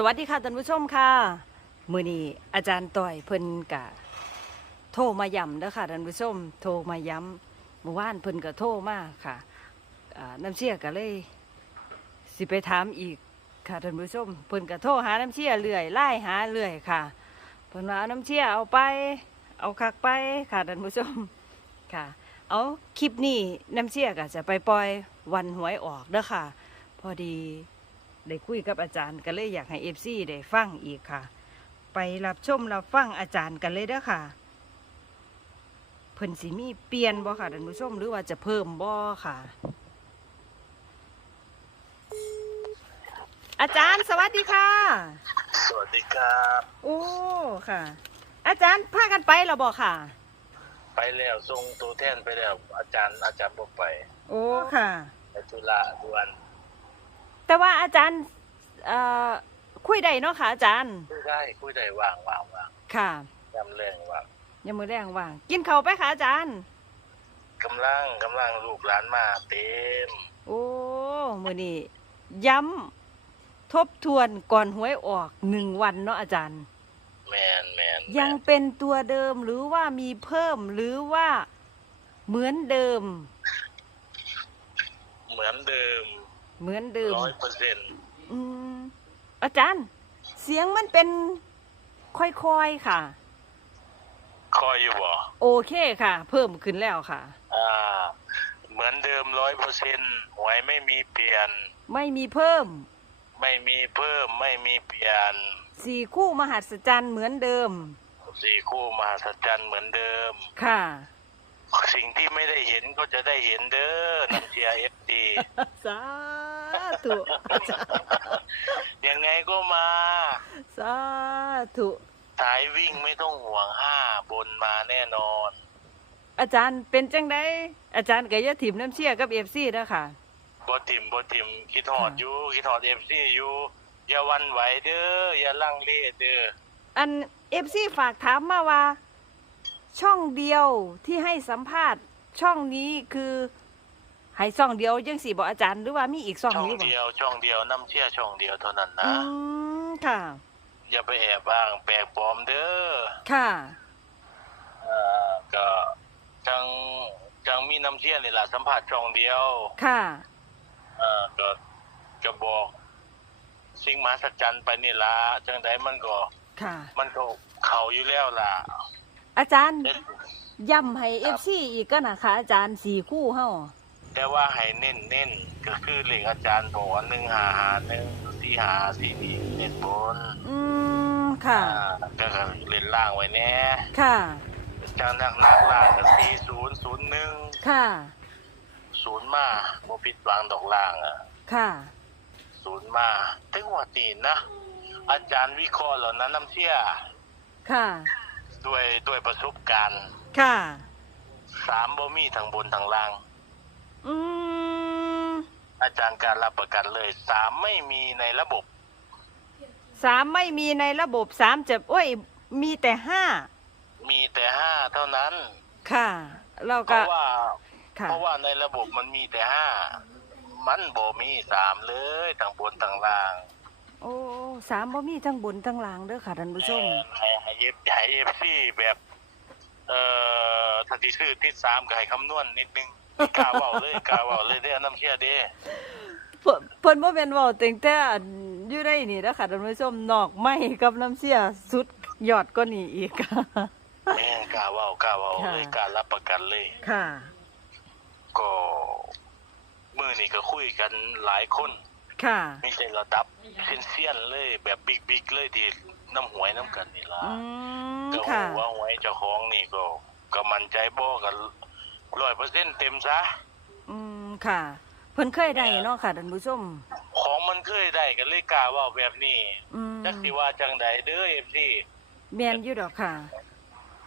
สวัสดีค่ะท่านผู้ชมค่ะมือนี้อาจารย์ต่อยเพิ่นกะโทรมาย้ำเด้อค่ะท่านผู้ชม โทรมาย้ำเมื่อวานเพิ่นก็โทรมาค่ะน้ำเชี่ยก็เลย สิไปถามอีกค่ะท่านผู้ชมเพิ่นก็โทรหาน้ำเชี่ยเรื่อยไล่หาเรื่อยค่ะเพิ่นว่าเอาน้ำเชี่ยเอาไป เอาคักไปค่ะท่านผู้ชมค่ะ เอาคลิปนี้น้ำเชี่ยก็จะไปปล่อยวันหวยออกเด้อค่ะ พอดี ได้คุยกับอาจารย์ก็เลยอยากให้เอฟซีได้ฟังอีกค่ะ ไปรับชมรับฟังอาจารย์กันเลยเด้อค่ะเพิ่นสิมีเปลี่ยนบ่ค่ะท่านผู้ชมหรือว่าจะเพิ่มบ่ค่ะ อาจารย์สวัสดีค่ะ สวัสดีครับ โอ้ค่ะ อาจารย์พากันไปแล้วบ่ค่ะ ไปแล้วส่งตัวแทนไปแล้ว อาจารย์อาจารย์บอกไป โอ้ค่ะไปธุระด่วน แต่ว่าอาจารย์เอ่อคุยได้เนาะค่ะอาจารย์ คุยได้คุยได้ว่างว่างว่างค่ะยำเรื่องว่างยังมือแรงว่าง กินข้าวไปค่ะอาจารย์กำลังกำลังลูกหลานมาเต็ม โอ้มือนี้ย้ำทบทวนก่อนหวยออกหนึ่งวันเนาะอาจารย์ แมนแมนยังแม่นเป็นตัวเดิมหรือว่ามีเพิ่มหรือว่าเหมือนเดิม เหมือนเดิม เหมือนเดิมร้อยเปอร์เซ็นต์อืมอาจารย์ เสียงมันเป็นค่อยๆค่ะ คอยอยู่บ่โอเคค่ะ เพิ่มขึ้นแล้วค่ะ อ่า เหมือนเดิมร้อยเปอร์เซ็นต์หวยไม่มีเปลี่ยน ไม่มีเพิ่มไม่มีเพิ่มไม่มีเปลี่ยนสี่คู่มหัศจรรย์เหมือนเดิม สี่คู่มหัศจรรย์เหมือนเดิมค่ะ สิ่งที่ไม่ได้เห็นก็จะได้เห็นเด้อน้ำเชียเอฟดีสาธุอาจารย์ยังไงก็มา สาธุสายวิ่งไม่ต้องห่วงห้าบนมาแน่นอน อาจารย์เป็นจังไดอาจารย์ก็อย่าถิ่มน้ำเชี่ยกับเอฟซีนะค่ะบทิมบทิมคิดหอดค่ะอยู่คิดหอดเอฟซีอยู่อย่าหวันไหวเด้ออย่าลังเลเด้ออันเอฟซีฝากถามมาว่า ช่องเดียวที่ให้สัมภาษณ์ช่องนี้คือให้ช่องเดียวยังสี่บอกอาจารย์หรือว่ามีอีกช่องช่องนี้บ่เดียวช่องเดียวน้ำเชี่ยช่องเดียวเท่านั้นอืนะมค่ะ อย่าไปแอบบ้างแปลกปลอมเด้อค่ะ เอ่อก็จังจังมีน้ำเชี่ยนี่แหละสัมผัสช่องเดียวค่ะ เอ่อก็ก็บอก สิ่งมหัศจรรย์ไปนี่ละจังใดมันก็ ค่ะ มันก็เขาอยู่แล้วล่ะ อาจารย์ย้ำให้เอฟซีอีกก็นะคะอาจารย์สี่คู่เฮาแต่ว่าให้เน้นเน้นๆก็คือเหล็กอาจารย์บอกว่าหนึ่งหาหาหนึ่งสี่หาสี่นี่เน้นบนอืมค่ะอ่าก็คือเล่นล่างไว้แน่ค่ะจังนักนักล่างก็สี่ศูนย์ศูนย์หนึ่งค่ะ ศูนย์มาโมผิดวางดอกล่างอะค่ะ ศูนย์มาถึงว่าตีนนะ อาจารย์วิเคราะห์เหล่านั้นน้ำเชี่ย ค่ะ ด้วยด้วยประสบการณ์ค่ะ สามบ่มีทั้งบนทั้งล่าง อืมอาจารย์การรับประกันเลยสามไม่มีในระบบสามไม่มีในระบบสามจะโอ้ย มีแต่ห้ามีแต่ห้าเท่านั้น ค่ะ เราเพก็ราะว่า ค่ะเพราะว่าในระบบมันมีแต่ห้ามันบ่มีสามเลยทั้งบนทั้งล่าง โอ้สามบ่มีทั้งบนทั้งล่างเด้อค่ะท่านผู้ชม ให้ให้เอฟให้เอฟซีแบบ เอ่อถ้าที่ชื่อที่สามก็ให้คำนวณนิดนึงกล้าเว้าเลยกล้าเว้าเลยเด้อน้ำเชื่อเด้เพิ่นเพิ่นบ่แม่นเว้าแต่งแต่อันอยู่ได้นี่นะคะท่านผู้ชมนอกไม้กับน้ำเสียสุดยอดก็นี่อีกแม่งกล้าเว้ากล้าเว้าเลยค่ะกล้ารับประกันเลย ค่ะ ก็มื้อนี้ก็คุยกันหลายคน ค่ะ มีแต่ระดับเซียนๆเลยแบบบิ๊กๆเลยที่น้ำหวยน้ำกันนี่ล่ะอืมก็ค่ะ ว่าหวยเจ้าของนี่ก็ก็มั่นใจบ่กันร้อยเปอร์เซ็นต์เต็มซะ อืมค่ะ เพิ่นเคยได้เนาะค่ะท่านผู้ชม ของมันเคยได้ก็เลยกล้าเว่าแบบนี้อืมจักสิว่าจังใดเด้อ FC แม่นอยู่ดอกค่ะ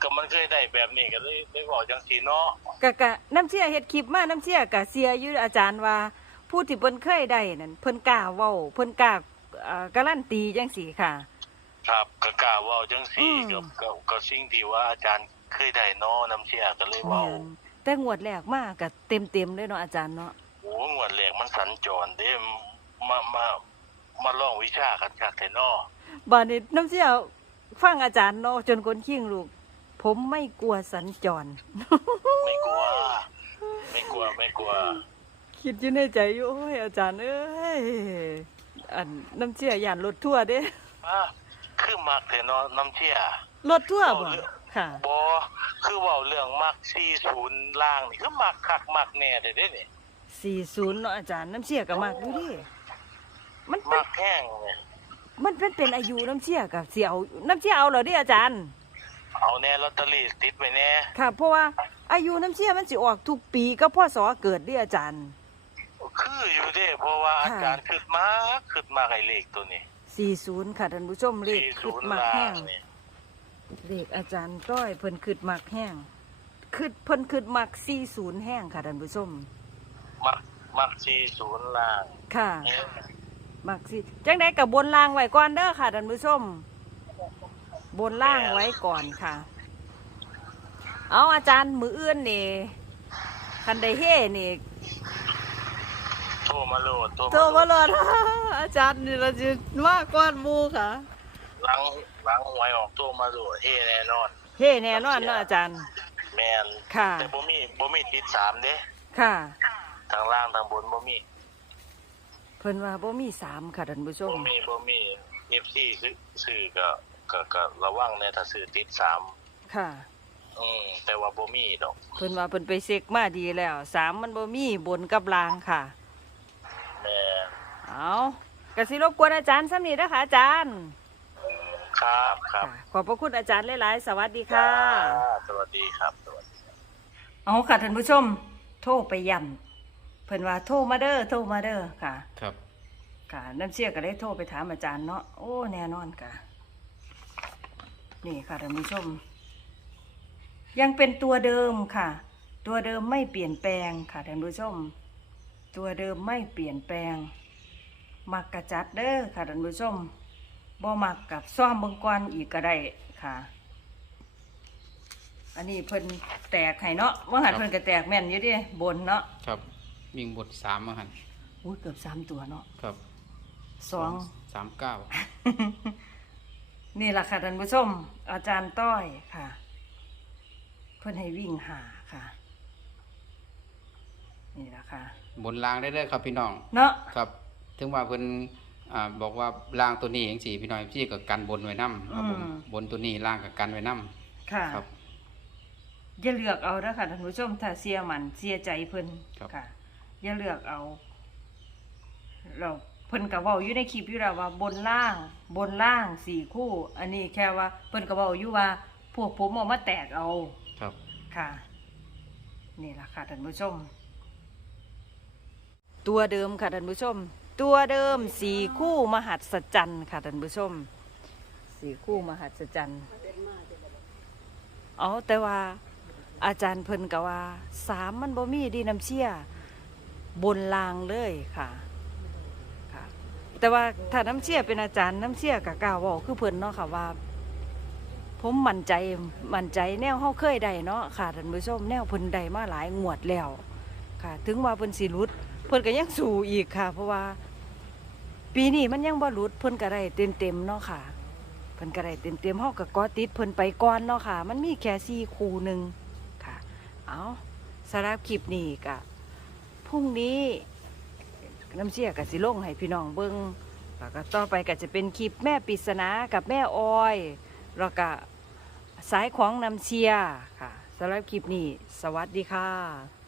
ก็มันเคยได้แบบนี้ก็เลยได้บอกจังสีเนาะ กะกะน้ำเชี่ยเฮ็ดคลิปมาน้ำเชี่ยกะเสียอยู่อาจารย์ว่า ผู้ที่เพิ่นเคยได้นั่นเพิ่นกล้าเว้าเพิ่นกล้าเอ่อการันตีจังซี่ค่ะ ครับก็กล้าเว้าจังสีอืมก็ก็ก็สิ่งที่ว่าอาจารย์เคยได้เนาะน้ำเชี่ยก็เลยเว้าแม่นแต่งวดแรกมากกะเต็มๆเลยเนาะอาจารย์เนาะโอ้งวดแรกมันสัญจรเด้มามามาลองวิชากันจากแต่นอบานนี้น้ำเสียฟังอาจารย์เนาะจนคนขิ้งลูก ผมไม่กลัวสัญจร ไม่กลัว ไม่กลัวไม่กลัว คิดอยู่ในใจอยู่โอ้ยอาจารย์เอ้ยอันน้ำเชี่ยย่านรถทั่วร์เด้อะคือมักแต่นอน้ำเชี่ยรถทั่วร์บ่ค่ะบอคือเว่าเรื่องมักซีศูนย์ล่างนี่คือมักคักมักแน่เด้เด้นี่40เนาะอาจารย์น้ำเชี่ยก็มากอยู่ดิมันเป็มันกแห้งเนี่ยมันเป็นเป็นอายุน้ำเชี่ยกับเสียวน้ำเชี่ยเอาเหรอเดิอาจารย์ เอาแน่ลอตเตอรี่ติดไว้แน่ค่ะ เพราะว่าอายุน้ำเชี่ยมันสิออกทุกปีก็พ่อสอเกิดเดิอาจารย์ คืออยู่เด้เพราะว่าค่ะอาจารย์ขึ้นมากขึ้นมากไอ้เลขตัวนี้40ค่ะท่านผู้ชมเลขซีขึ้ศูนนย์มากล่าแห้งงนี่เลขอาจารย์ต้อยเพิ่นขึ้นมากแห้งขึ้นเพิ่นขึ้นมาก40แห้งค่ะท่านผู้ชมมักมักซีศูนย์ล่างค่ะเอ้ยมักสิจังไดกับบนล่างไว้ก่อนเด้อค่ะท่านผู้ชม บนล่างไว้ก่อนค่ะ เอาอาจารย์มืออื่นนี่คันไดเฮ่นี่โทรมาโหลดโทรโทรมามาโหลดโลดอาจารย์นี่เราจะว่าก่อนหมูค่ะ หลังหลังหวยออกโทรมาโหลดเฮ้แน่นอน เฮ่แน่นอนเนาะอาจารย์ แมนค่ะ แต่บ่มีบ่มีติดสามเด้ค่ะ ทางล่างทางบนบ่มีเพิ่นว่าบ่มีสามค่ะท่านผู้ชม บ่มีบ่มี FC ซื้อซื้อก็ก็ก็ระวังในถ้าซื้อติดสามค่ะ อืมแต่ว่าบ่มีดอก เพิ่นว่าเพิ่นไปเช็คมาดีแล้วสามมันบ่มีบนกับล่างค่ะแม่ เอากสิรบกวนอาจารย์ซ้ำนี้นะคะอาจารย์ครับครับค่ะขอบพระคุณอาจารย์หลายๆ สวัสดีค่ะจ้าสวัสดีครับสวัสดี เอาค่ะท่านผู้ชม โทรไปย้ำเพิ่นว่าโทรมาเด้อโทรมาเด้อค่ะ ครับค่ะน้ำเชี่ยก็ได้โทรไปถามอาจารย์เนาะโอ้แน่นอนค่ะ นี่ค่ะท่านผู้ชม ยังเป็นตัวเดิมค่ะ ตัวเดิมไม่เปลี่ยนแปลงค่ะท่านผู้ชม ตัวเดิมไม่เปลี่ยนแปลง มักกระจัดเด้อค่ะท่านผู้ชมบ่มักกับซ่อมเบิ่งก่อนอีกก็ได้ค่ะ อันนี้เพิ่นแตกให้เนาะว่าหันเพิ่นก็แตกแม่นอยู่เดิบนเนาะครับวิ่งบทสามมาหันอุ้ยเกือบสามตัวเนาะครับสองสามเก้านี่แหละค่ะท่านผู้ชม อาจารย์ต้อยค่ะ เพื่อนให้วิ่งหาค่ะ นี่แหละค่ะ บนรางได้เลยครับพี่น้อง เนาะครับ ถึงว่าเพิ่นอ่าบอกว่ารางตัวนี้อย่างสี่พี่น้องพี่กับกันบนไว้นํครับผมบนตัวนี้รางกับกันไว้นํค่ะครับ อย่าเลือกเอาเด้อค่ะท่านผู้ชมถ้าเสียมันเสียใจเพิ่นครับ ค่ะอย่าเลือกเอาเราเพิ่นก็เว้าอยู่ในคลิปอยู่แล้วว่าบนล่างบนล่างสี่คู่ อันนี้แค่ว่าเพิ่นก็เว้าอยู่ว่า พวกผมเอามาแตกเอาครับ ค่ะ นี่ล่ะค่ะท่านผู้ชม ตัวเดิมค่ะท่านผู้ชม ตัวเดิมสี่คู่มหัศจรรย์ค่ะท่านผู้ชม สี่คู่มหัศจรรย์เอาแต่ว่าอาจารย์เพิ่นกะว่าสามมันบ่มีดีน้ำเชี่ยบนลางเลยค่ะค่ะ แต่ว่าถ้าน้ำเชี่ยเป็นอาจารย์น้ำเชี่ยกะกล้าว่าคือเพิ่นเนาะค่ะว่า ผมมั่นใจมั่นใจแนวเฮาเคยได้เนาะค่ะท่านผู้ชมแนวเพิ่นได้มาหลายงวดแล้ว ค่ะ ถึงว่าเพิ่นสิหลุดเพิ่นก็ยังสู้อีกค่ะ เพราะว่า ปีนี้มันยังบ่หลุดเพิ่นก็ได้เต็มเนาะค่ะเพิ่นก็ได้เต็มๆเฮาก็เกอติดเพิ่นไปก่อนเนาะค่ะ มันมีแค่4คู่หนึงค่ะ เอาสำหรับคลิปนี้ก็พรุ่งนี้น้ำเชี่ยก็สิลงให้พี่น้องเบิ่งแล้วก็ต่อไปก็จะเป็นคลิปแม่ปริศนากับแม่ออยแล้วก็สายของน้ำเชียร์ค่ะสำหรับคลิปนี้ สวัสดีค่ะ